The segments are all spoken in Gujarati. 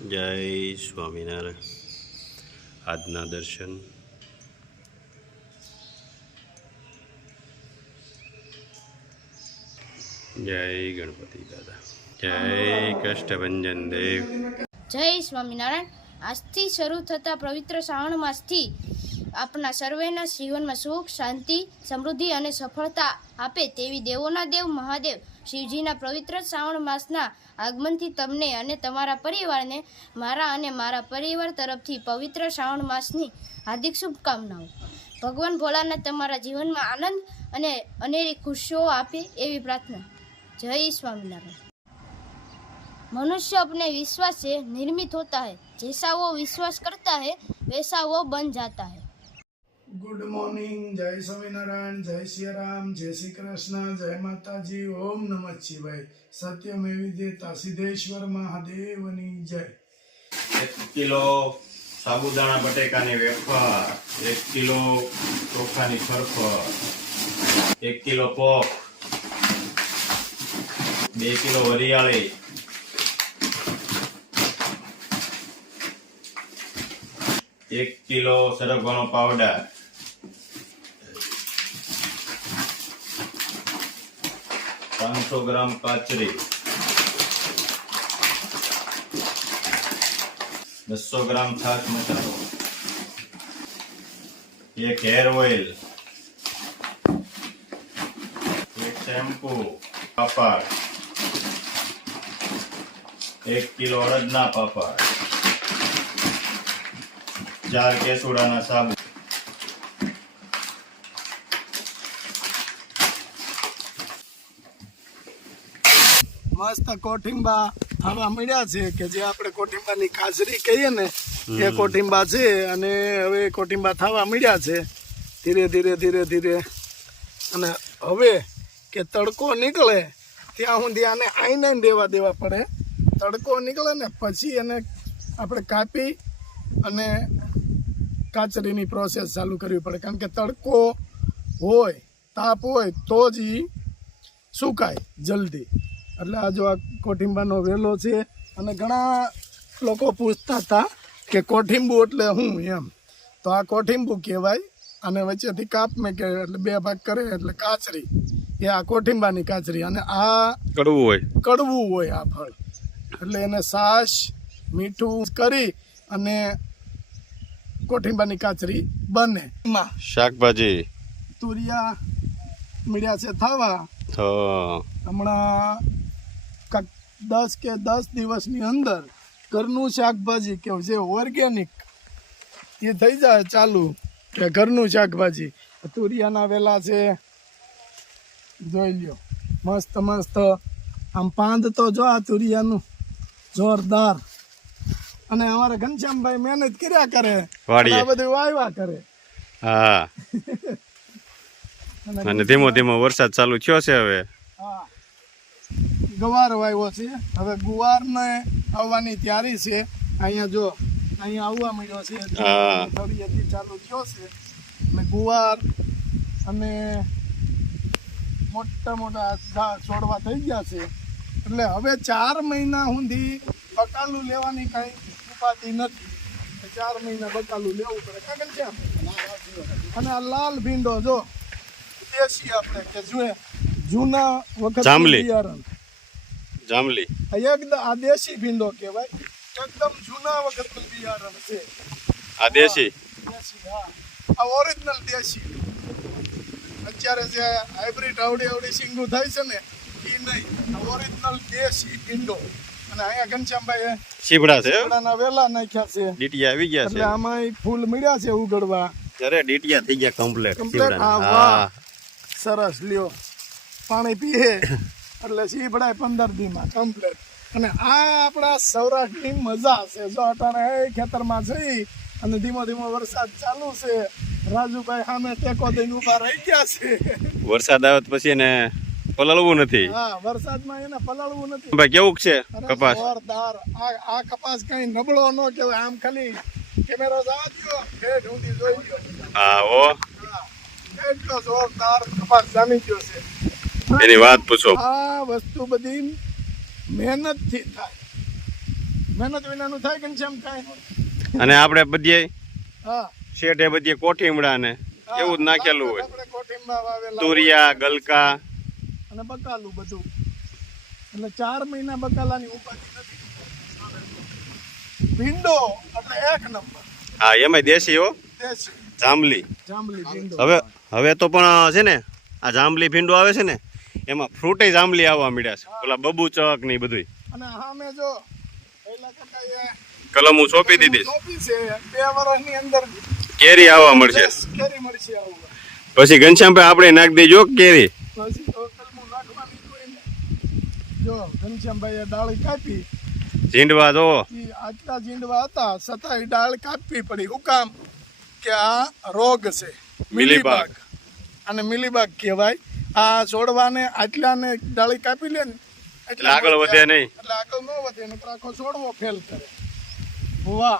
જય સ્વામિનારાયણ. આજના દર્શન. જય ગણપતિ દાદા. જય કષ્ટભંજન દેવ. જય સ્વામિનારાયણ. આજથી શરૂ થતા પવિત્ર શ્રાવણ માસથી આપણા સર્વેના જીવનમાં સુખ, શાંતિ, સમૃદ્ધિ અને સફળતા આપે તેવી દેવોના દેવ મહાદેવ શિવજીના પવિત્ર શ્રાવણ માસના આગમનથી તમને અને તમારા પરિવારને મારા અને મારા પરિવાર તરફથી પવિત્ર શ્રાવણ માસની હાર્દિક શુભકામનાઓ. ભગવાન ભોળાનાથ તમારા જીવનમાં આનંદ અને અનેરી ખુશીઓ આપે એવી પ્રાર્થના. जय स्वामीनारायण. मनुष्य अपने विश्वास से निर्मित होता है. जैसा वो विश्वास करता है वैसा वो बन जाता है. Good morning. जय स्वामीनारायण. जय श्री राम. जय श्री कृष्ण. जय माताजी. ओम नमः शिवाय. सत्यमेव जयते सिद्धेश्वर महादेवनी जय. 1 કિલો સાબુદાણા બટેકાની વેફર, 1 કિલો ચોખાની ફરફર, 1 કિલો પોક, 2 કિલો વરિયાળી, 1 કિલો સરગવાનો પાવડર, 500 ગ્રામ કાચરી, 200 ગ્રામ છાશ મસાલો, 1 હેર ઓઇલ, 1 શેમ્પુ, પાપડ, 1 કિલો અડદના પાપડ, 4 કેસુડાના સાબુ, મસ્ત કોઠિંબા આવા મળ્યા છે કે જે આપણે કોઠિંબાની કાજરી કહીએ ને એ કોઠિંબા છે. અને હવે કોઠિંબા થવા મળ્યા છે ધીરે ધીરે ધીરે ધીરે. અને હવે કે તડકો નીકળે ત્યાં સુધી આને આઈને દેવા પડે. તડકો નીકળે ને પછી એને આપણે કાપી અને કાચરીની પ્રોસેસ ચાલુ કરવી પડે. કારણ કે તડકો હોય, તાપ હોય તો જ એ સુકાય જલ્દી. એટલે આ જો આ કોઠિંબાનો વેલો છે. અને ઘણા લોકો પૂછતા હતા કે કોઠિંબુ એટલે શું એમ. તો આ કોઠિંબુ કહેવાય. અને વચ્ચેથી કાપ મેં કે એટલે 2 ભાગ કરે એટલે કાચરી. એ આ કોઠિંબાની કાચરી. અને આ કડવું હોય આ ફળ. એટલે એને છાશ મીઠું કરી અને કોઠિંબાની કાચરી બને. શાકભાજી તુરિયા મળ્યા છે થવા હમણાં 10 કે 10 દિવસની અંદર ઘરનું શાકભાજી કે જે ઓર્ગેનિક એ થઈ જાય ચાલુ કે ઘરનું શાકભાજી. તુરિયાના વેલા છે જોઈ લ્યો મસ્ત મસ્ત. આમ પાંદ તો જો આ તુરિયાનું જોરદાર. અને અમારા ઘનશ્યામભાઈ મહેનત કર્યા કરે, આ બધું વાવ્યા કરે. હા. અને ધીમો ધીમો વરસાદ ચાલુ થયો છે હવે. હા, ગવાર વાવ્યો છે. હવે ગુવારને આવવાની તૈયારી છે. અહીંયા જો અહીંયા આવવા મળ્યો છે. થોડી ચાલુ થયો છે. અને ગુવાર અને મોટા મોટા છોડવા થઈ ગયા છે. એટલે હવે 4 મહિના સુધી બકાલું લેવાની કઈ ઉપાધિ નથી. 4 મહિના બકાલું લેવું પડે. કાગળ છે. અને આ લાલ ભીંડો જો દેશી આપણે કે જોઈએ જૂના વખત બિયારણ જાંબલી એકદમ આ દેશી ભીંડો કહેવાય. એકદમ જૂના વખતનું બિયારણ છે આ દેશી. હા, આ ઓરિજિનલ દેશી. અત્યારે જે હાઇબ્રિડ આવડી સિંગુ થાય છે ને એ નહીં. આ ઓરિજિનલ દેશી ભીંડો. અને અહીંયા ઘનશ્યામભાઈ સીપડા છે, સીપડાના વેલા નાખ્યા છે. ડીટિયા આવી ગયા છે. એટલે આમાં ફૂલ મળ્યા છે ઉગડવા. અરે ડીટિયા થઈ ગયા કમ્પ્લીટ. હા, સરસ લ્યો. પાણી પીએ એટલે સીપડાય 15 દીમાં કમ્પ્લીટ. અને આ આપણા સૌરાષ્ટ્રની મજા છે. જો અટાણે ખેતરમાં જઈ અને ધીમો ધીમો વરસાદ ચાલુ છે. રાજુભાઈ સામે ટેકો દઈને ઉભા રહી ગયા છે. વરસાદ આવે પછી એને પલાળવું નથી. હા, વરસાદમાં એને પલાળવું નથી. ભાઈ કેવું છે કપાસ? જોરદાર. આ કપાસ કઈ નબળો ન કહેવાય. આમ ખાલી કેમેરો જાજો હેડ ઊંધી જોઈ ગયો. હા ઓ એટલો જોરદાર કપાસ જામી ગયો છે. એની વાત પૂછો. આ વસ્તુ બધી મહેનતથી થાય. મહેનત વિનાનું થાય ઘનશ્યામ થાય. અને આપણે બધે હા શેઠે બધે કોઠીમડા ને એવું જ નાખેલું હોય. આપણે કોઠીમાં વાવેલા તુરિયા, ગલકા. અને બકાલું બધું, એટલે 4 મહિના બકાલાની ઉપાધિ નથી. ભીંડો એટલે એક નંબર હા, એમાં દેશી હો, દેશી જાંબલી. જાંબલી ભીંડો. હવે તો પણ છે ને આ જાંબલી ભીંડો આવે છે ને એમાં ફ્રૂટે જાંબલી આવવા મળ્યા છે. ઓલા બબુચક ને ઈ બધું અને સામે જો પહેલા કાકાએ કલમું સોંપી દીધી છે. સોંપી છે, 2 વર્ષની અંદર કેરી આવવા મળશે. કેરી મળશે. આવું પછી ઘનશ્યામભાઈ આપણે નાખી દેજો કેરી. પછી તો કલમું નાખવાની કોઈ નહીં. જો ઘનશ્યામભાઈએ ડાળી કાપી, ઝીંડવા તો ઈ આટલા ઝીંડવા હતા છતાંય ડાળ કાપવી પડી. શું કામ? કે આ રોગ છે મિલીબાગ, અને મિલીબાગ કહેવાય. આ છોડવાને આટલાને ડાળી કાપી લે ને એટલે આગળ વધે નહીં. એટલે આગળ ન વધે ને આખો છોડવો ફેલ કરે. વાહ,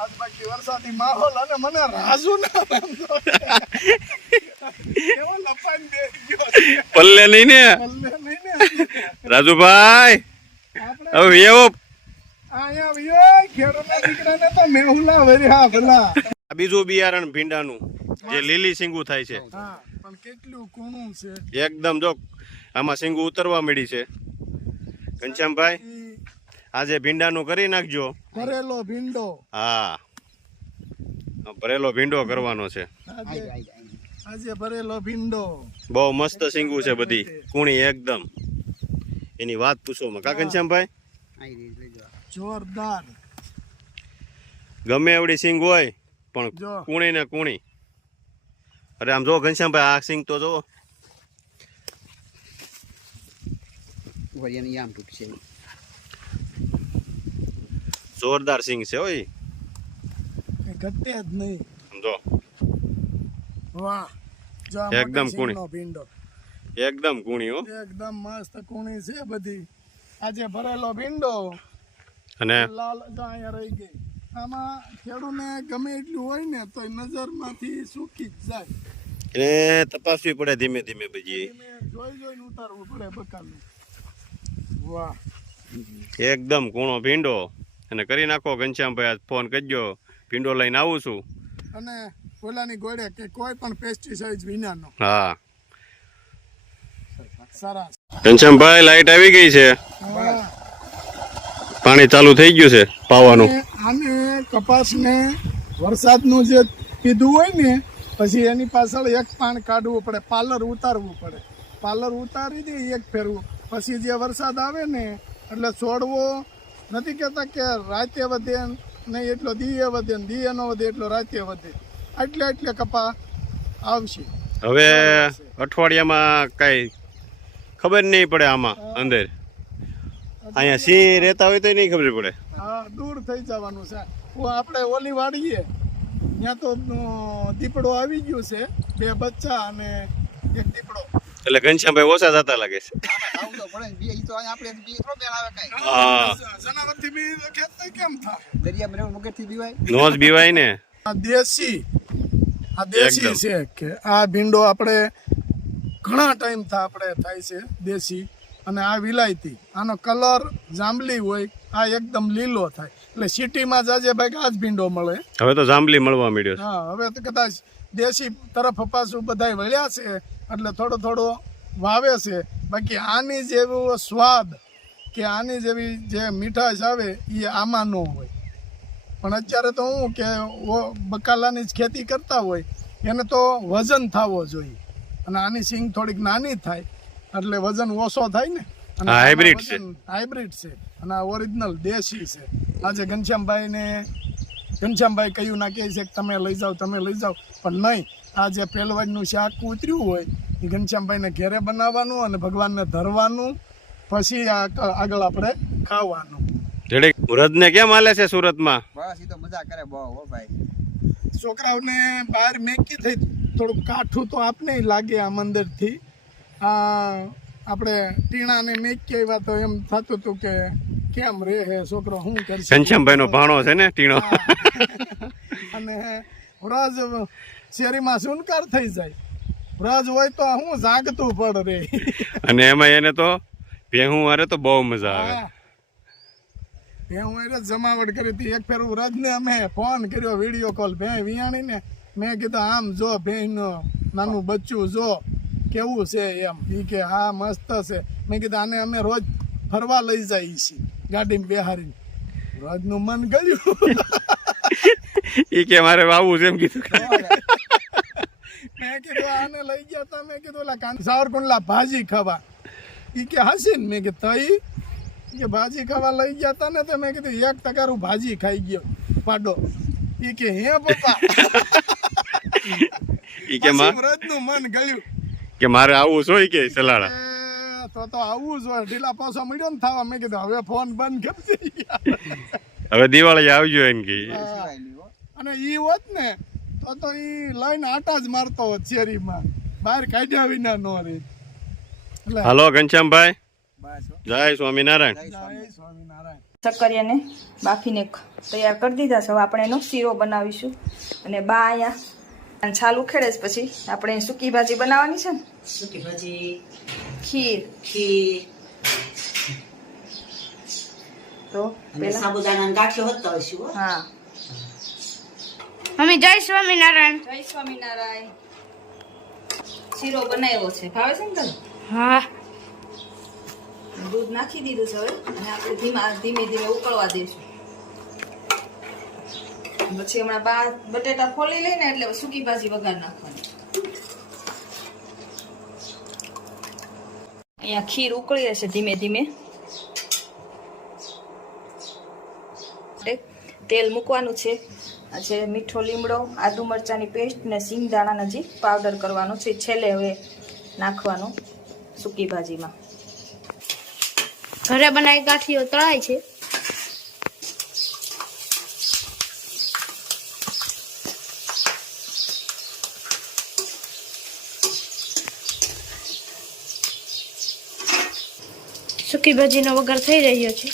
આજ બાકી વરસાદી માહોલ અને મને રાજુ ના બાંધો. કેવો લપાઈને બેસી ગયો છે. પલ્લે નહીં ને પલ્લે નહીં ને. રાજુભાઈ. આપણે હવે એવો અહીંયા વિયો ખેડૂતના દીકરાને તો મેહુલા વર્યા ભલા. આ બીજું બિયારણ ભીંડાનું જે લીલી સિંગુ થાય છે. હા, પણ કેટલું કૂણું છે. એકદમ જો આમાં સિંગુ ઉતરવા મળી છે. ઘનશ્યામભાઈ ઈ આજે ભીંડાનું કરી નાખજો. ભરેલો ભીંડો હા, ભરેલો ભીંડો કરવાનો છે. આજે ભરેલો ભીંડો. બહુ મસ્ત સિંગુ છે બધી, કુણી એકદમ. એની વાત પૂછોમાં કા ઘનશ્યામભાઈ? જોરદાર. ગમે એવડી સિંગ હોય પણ જો. કુણી ને કુણી. અરે આમ જો ઘનશ્યામભાઈ આ સિંગ તો જો. જોરદાર સિંગ છે ઓય. એ ઘટે જ નહીં. સમજો વાહ, જો આ એકદમ મોટી કૂણી. સિંગનો ભીંડો એકદમ કુણી હો. એકદમ મસ્ત કૂણી છે બધી. આજે ભરેલો ભીંડો અને લાલ જો અહીંયા રહી ગઈ. આમાં ખેડૂને ગમે એટલું હોય ને તો નજરમાંથી સૂકી જ જાય. એને તપાસવી પડે ધીમે ધીમે બધી. એને જોઈને ઉતારવું પડે બકાલું. વાહ, એકદમ કૂણો ભીંડો. અને કરી નાખો ઘનશ્યામભાઈ, આજ ફોન કરજો, ભીંડો લઈને આવું છું. અને ઓલાની ગોળે કે કોઈ પણ પેસ્ટિસાઇડ વિનાનો. હા સરસ. ઘનશ્યામભાઈ લાઈટ આવી ગઈ છે, હા. પાણી ચાલુ થઈ ગયું છે પાવાનું. આને કપાસને વરસાદનું જે કીધું હોય ને પછી એની પાછળ એક પાન કાઢવું પડે, પાર્લર ઉતારવું પડે. પાર્લર ઉતારી દે એક ફેરવું, પછી જે વરસાદ આવે ને એટલે છોડવો નથી કહેતા કે રાતે વધે નહીં એટલો દીએ વધે ને દીએ ન વધે એટલો રાતે વધે. એટલે કપા આવશે. હવે અઠવાડિયામાં કઈ ખબર નહીં પડે આમાં અંદર. અહીંયા સિંહ રહેતા હોય તો નહીં ખબર પડે. હા, દૂર થઈ જવાનું છે. આપણે ઓલી વાડીએ ત્યાં તો દીપડો આવી ગયું છે, 2 બચ્ચા અને 1 દીપડો. એટલે ઘનશ્યામભાઈ ઓછા જતા લાગે છે. હા, જનાવરથી બી ખેતર કેમ થાય? નો જ બીવાય ને. આ દેશી છે કે આ ભીંડો આપણે ઘણા ટાઈમ આપણે થાય છે દેશી. અને આ વિલાયતી, આનો કલર જાંબલી હોય, આ એકદમ લીલો થાય. એટલે સિટીમાં જાજે ભાઈ આ જ ભીંડો મળે. હવે તો જાંબલી મળવા મળ્યો છે. હા, હવે તો કદાચ દેશી તરફ પાછું બધા વળ્યા છે એટલે થોડો વાવે છે. બાકી આની જેવો સ્વાદ કે આની જેવી જે મીઠાશ આવે એ આમાં ન હોય. પણ અત્યારે તો હું કે બકાલાની જ ખેતી કરતા હોય એને તો વજન થવો જોઈએ. અને આની સિંગ થોડીક નાની થાય એટલે વજન ઓછો થાય ને. અને હા, હાઇબ્રિડ છે. હાઇબ્રિડ છે અને આ ઓરિજિનલ દેશી છે. આજે ઘનશ્યામભાઈ કહ્યું ના કહે છે કે તમે લઈ જાઓ પણ નહીં. આ જે પહેલવાજનું શાક ઉતર્યું હોય એ ઘનશ્યામભાઈને ઘેરે બનાવવાનું અને ભગવાનને ધરવાનું, પછી આગળ આપણે ખાવાનું. વ્રતને કેમ હાલે છે સુરતમાં? બસ ઈ તો મજા કરે બહુ હો ભાઈ. છોકરાઓને બહાર મેકી થઈ થોડુંક કાઠું તો આપને લાગે આમ અંદરથી. આપણે ટીણાને મેકી આવ્યા તો એમ થતું હતું કે કેમ રે હે છોકરો, શું કરશે. ઘનશ્યામભાઈ નો ભાણો છે ને ટીણો. અને વ્રજ શેરીમાં સુનકાર થઈ જાય. વ્રજ હોય તો હું જાગતું પડ રે. અને એમાં એને તો ભેહું હારે તો બહુ મજા આવે. એ હું એટલે જમાવટ કરી હતી. એક ફેર વ્રજને અમે ફોન કર્યો, વિડીયો કોલ, ભેં વિયાણીને. મેં કીધું આમ જો ભેંનું નાનું બચ્ચું જો કેવું છે એમ. એ કે હા મસ્ત છે. મેં કીધું આને અમે રોજ ફરવા લઈ જઈએ છીએ ગાડીમાં બેહારીને. વ્રજનું મન ગયું. એ કે મારે આવું છે એમ કીધું. મેં કીધું આને લઈ ગયા તા. મેં કીધું ઓલા સાવરકુંડલા ભાજી ખાવા. એ કે હસીને. મેં કીધું તઈ કે ભાજી ખાવા લઈ ગયા તા ને. તો મેં કીધું 1 ટકાનું ભાજી ખાઈ ગયો પાડો. એ કે હે પપ્પા. એ કે વ્રજનું મન ગયું કે મારે આવું છો ઈ કે સલાડા. તો આવું જ હોય. ઢીલા પાછો મળ્યો ને થવા. મેં કીધું હવે ફોન બંધ કરી દે. હવે દિવાળી આવજો એમ કે. સિવાય નહીં હો. અને ઈ હોત ને તો ઈ લઈને આટા જ મારતો હોત શેરીમાં. બહાર કાઢ્યા વિના નો રે. એટલે હાલો ઘનશ્યામભાઈ, બસ હો. જય સ્વામિનારાયણ. જય સ્વામિનારાયણ. શક્કરિયાને બાફીને તૈયાર કરી દીધા છે. હવે આપણે એનો શીરો બનાવીશું. અને બા અહીંયા છાલ ઉખેડે છે. પછી આપણે સૂકી ભાજી બનાવવાની છે ને. સૂકી ભાજી, ખીર. ખીર તો અને પેલા સાબુદાણા ગાંઠિયો હોતા હોઈશું હો. હા, મમ્મી જય સ્વામિનારાયણ. જય સ્વામિનારાયણ. શીરો બનાવ્યો છે. ભાવે છે ને તને? હા. દૂધ નાખી દીધું છે હવે. અને આપણે ધીમે ધીમે ઉકળવા દઈશું. પછી હમણાં બા બટેટા ફોલી લઈને એટલે સૂકી ભાજી વઘાર નાખવાની. અહીંયા ખીર ઉકળી રહેશે ધીમે ધીમે. તેલ મૂકવાનું છે. આ છે મીઠો લીમડો, આદુ મરચાંની પેસ્ટ ને સિંગદાણાનો જે પાવડર કરવાનો છે. છેલ્લે હવે નાખવાનો સૂકી ભાજીમાં. ઘરે બનાવી ગાંઠિયો તળાય છે. સૂકી ભાજીનો વઘાર થઈ રહ્યો છે.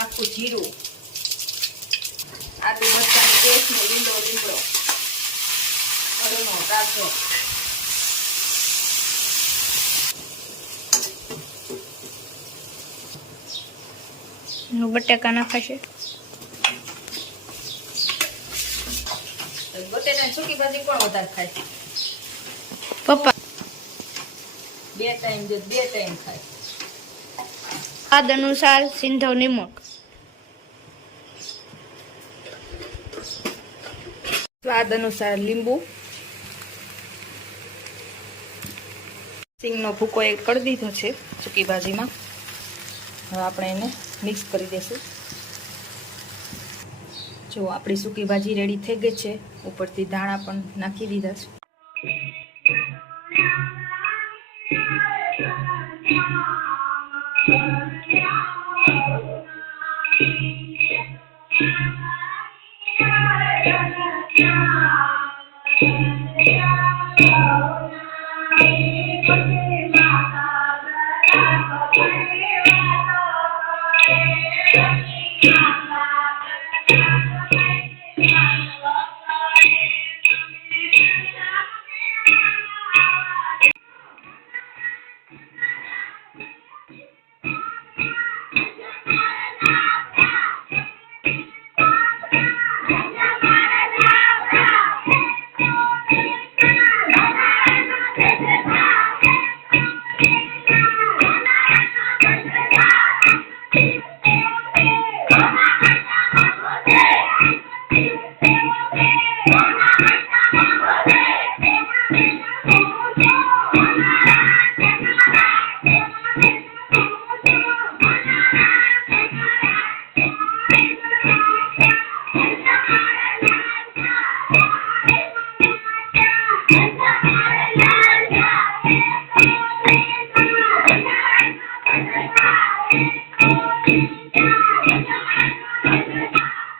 આખું જીરું, આદુ મરચાંની પેસ્ટ ને લીમડો, અડનો, કાચો. બટાકા નાખાશે. બટેટાની સૂકી ભાજી કોણ વધારે ખાય? પપ્પા. 2 ટાઈમ જો 2 ટાઈમ ખાય. સ્વાદ અનુસાર સિંધવ નિમક. સ્વાદ અનુસાર લીંબુ. સિંગનો ભૂકો એક કરી દીધો છે સૂકી ભાજીમાં. હવે આપણે એને મિક્સ કરી દઈશું. જો આપણી સૂકી ભાજી રેડી થઈ ગઈ છે. ઉપરથી ધાણા પણ નાખી દીધા છે.